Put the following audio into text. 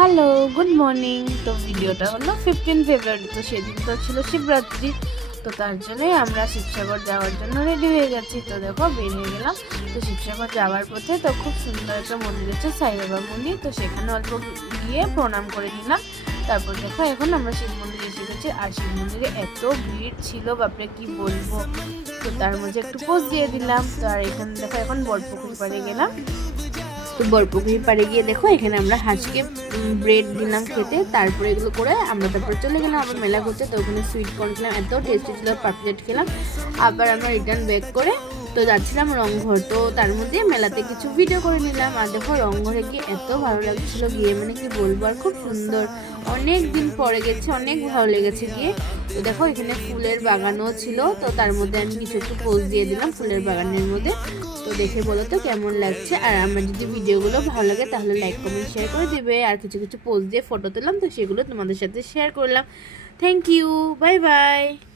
Hello, good morning. তো ভিডিওটা হলো 15 ফেব্রুয়ারি। তো সেদিন তো ছিল শিবরাত্রি। তো তার জন্যই আমরা শিবসাগর যাওয়ার জন্য রেডি হয়ে গেছি। তো দেখো বের হয়ে গেলাম। তো শিবসাগর যাওয়ার পথে তো খুব সুন্দর একটা মন্দির আছে, সাইবাবা মন্দির। তো সেখানে অল্প গিয়ে প্রণাম করে নিলাম। তারপর দেখো এখন আমরা শিব মন্দিরে এসে গেছি। আর শিব মন্দিরে এত ভিড় ছিল, বাপরে কি বলবো। তো তার মধ্যে একটু পোজ দিয়ে দিলাম। তো আর এখানে দেখো এখন বড়পুকুর পাড়ে গেলাম। তো বরপুকুরির পাড়ে গিয়ে দেখো এখানে আমরা হাঁসকে ব্রেড দিলাম খেতে। তারপরে এগুলো করে আমরা তারপরে চলে গেলাম আবার মেলা ঘুরতে। তো ওখানে সুইট কর্ন খেলাম, এত টেস্টি ছিল, পারফেক্ট খেলাম। আবার আমরা রিটার্ন ব্যাক করে তো যাচ্ছিলাম রংঘর। তো তার মধ্যে মেলাতে কিছু ভিডিও করে নিলাম। আর দেখো রংঘরে গিয়ে এত ভালো লাগছিল গিয়ে, মানে কি বলবো। আর খুব সুন্দর, অনেক দিন পরে গেছে, অনেক ভালো লেগেছে গিয়ে। তো দেখো এখানে ফুলের বাগানও ছিল। তো তার মধ্যে আমি কিছু একটু পোজ দিয়ে দিলাম ফুলের বাগানের মধ্যে। তো দেখে বলো তো কেমন লাগছে। আর আমার যদি ভিডিওগুলো ভালো লাগে তাহলে লাইক কমেন্ট শেয়ার করে দিবে। আর কিছু কিছু পোজ দিয়ে ফটো তুললাম, তো সেগুলো তোমাদের সাথে শেয়ার করলাম। Thank you, bye by.